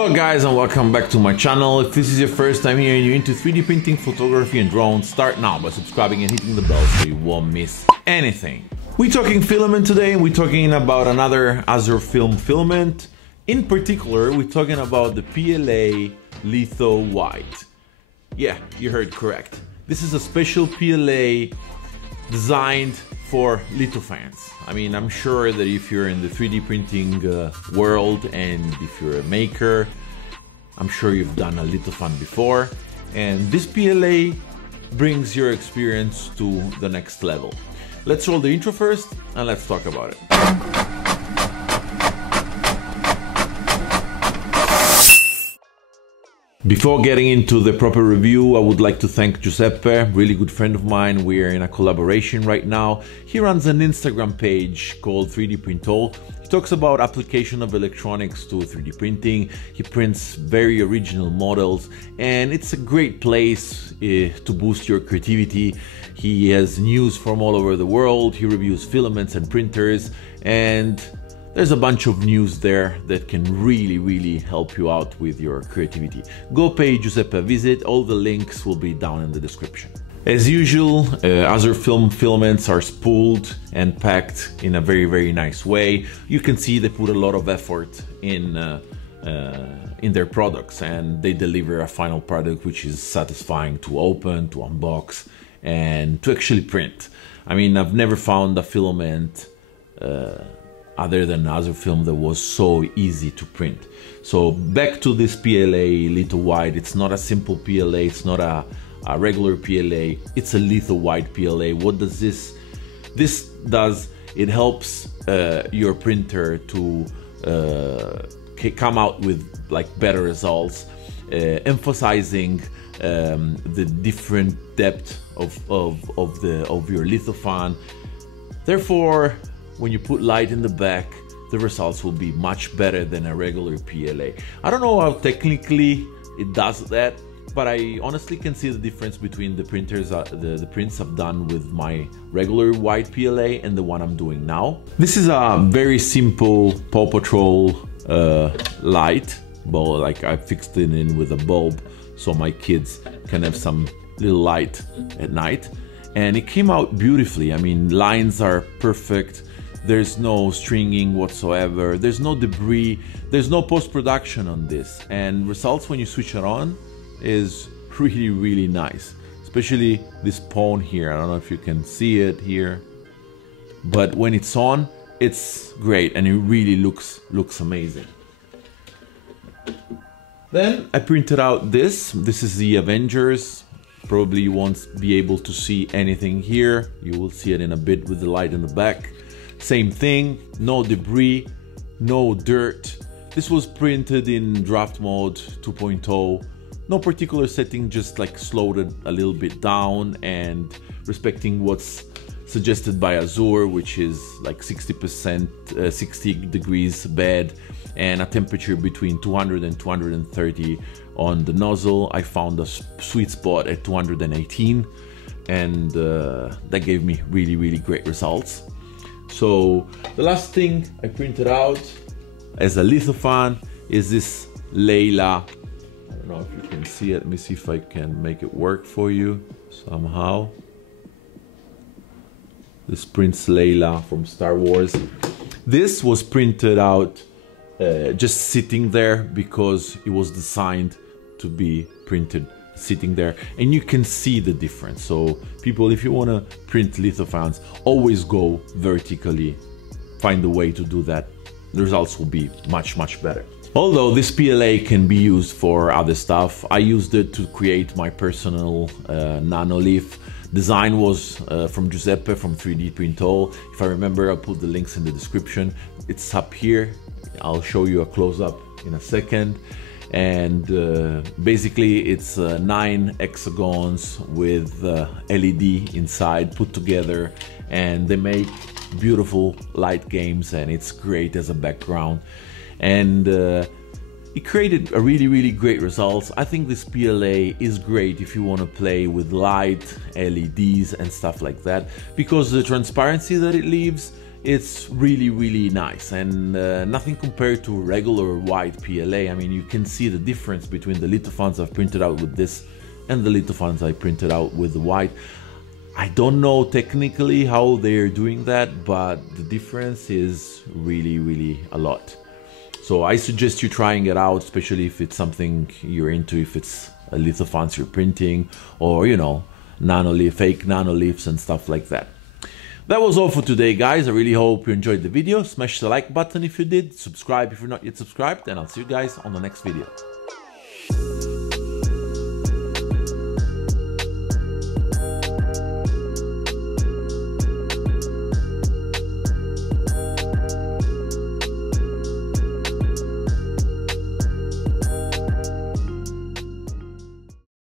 Hello guys and welcome back to my channel. If this is your first time here and you're into 3D printing, photography and drones, start now by subscribing and hitting the bell so you won't miss anything. We're talking filament today and we're talking about another AzureFilm filament. In particular, we're talking about the PLA Litho White. Yeah, you heard correct. This is a special PLA designed for Lithophane. I mean, I'm sure that if you're in the 3D printing world and if you're a maker, I'm sure you've done a Lithophane before. And this PLA brings your experience to the next level. Let's roll the intro first and let's talk about it. Before getting into the proper review, I would like to thank Giuseppe, really good friend of mine. We are in a collaboration right now. He runs an Instagram page called 3D Printol. He talks about application of electronics to 3D printing. He prints very original models and it's a great place to boost your creativity. He has news from all over the world. He reviews filaments and printers, and there's a bunch of news there that can really help you out with your creativity. Go pay Giuseppe a visit. All the links will be down in the description. As usual, AzureFilm filaments are spooled and packed in a very nice way. You can see they put a lot of effort in their products, and they deliver a final product which is satisfying to open, to unbox, and to actually print. I mean, I've never found a filament other than AzureFilm that was so easy to print. So back to this PLA Litho White. It's not a simple PLA, it's not a regular PLA, it's a Litho White PLA. What does this does? It helps your printer to come out with like better results, emphasizing the different depth of your lithophane. Therefore, when you put light in the back, the results will be much better than a regular PLA. I don't know how technically it does that, but I honestly can see the difference between the printers, the prints I've done with my regular white PLA and the one I'm doing now. This is a very simple Paw Patrol light bulb. Like I fixed it in with a bulb so my kids can have some little light at night, and it came out beautifully. I mean, lines are perfect. There's no stringing whatsoever, there's no debris, there's no post-production on this, and results when you switch it on is really nice. Especially this pawn here, I don't know if you can see it here, but when it's on, it's great and it really looks amazing. Then I printed out this is the Avengers. Probably you won't be able to see anything here, you will see it in a bit with the light in the back. Same thing, no debris, no dirt. This was printed in draft mode 2.0. No particular setting, just like slowed it a little bit down and respecting what's suggested by Azure, which is like 60%, 60 degrees bed and a temperature between 200 and 230 on the nozzle. I found a sweet spot at 218 and that gave me really great results. So the last thing I printed out as a lithophane is this Layla. I don't know if you can see it. Let me see if I can make it work for you somehow. This Prince Layla from Star Wars. This was printed out just sitting there because it was designed to be printed sitting there, and you can see the difference. So people, if you want to print lithophanes, always go vertically. Find a way to do that. The results will be much better. Although this PLA can be used for other stuff, I used it to create my personal NANOLEAF. Design was from Giuseppe from 3D Printol. If I remember, I'll put the links in the description. It's up here. I'll show you a close-up in a second. And basically it's 9 hexagons with LED inside put together, and they make beautiful light games, and it's great as a background, and it created a really great results. I think this PLA is great if you want to play with light, LEDs and stuff like that, because the transparency that it leaves it's really nice, and nothing compared to regular white PLA. I mean, you can see the difference between the Lithophans I've printed out with this and the Lithophans I printed out with the white. I don't know technically how they're doing that, but the difference is really a lot. So I suggest you trying it out, especially if it's something you're into, if it's a Lithophans you're printing, or you know, NANOLEAF, fake NANOLEAFs and stuff like that. That was all for today, guys. I really hope you enjoyed the video. Smash the like button if you did, subscribe if you're not yet subscribed, and I'll see you guys on the next video.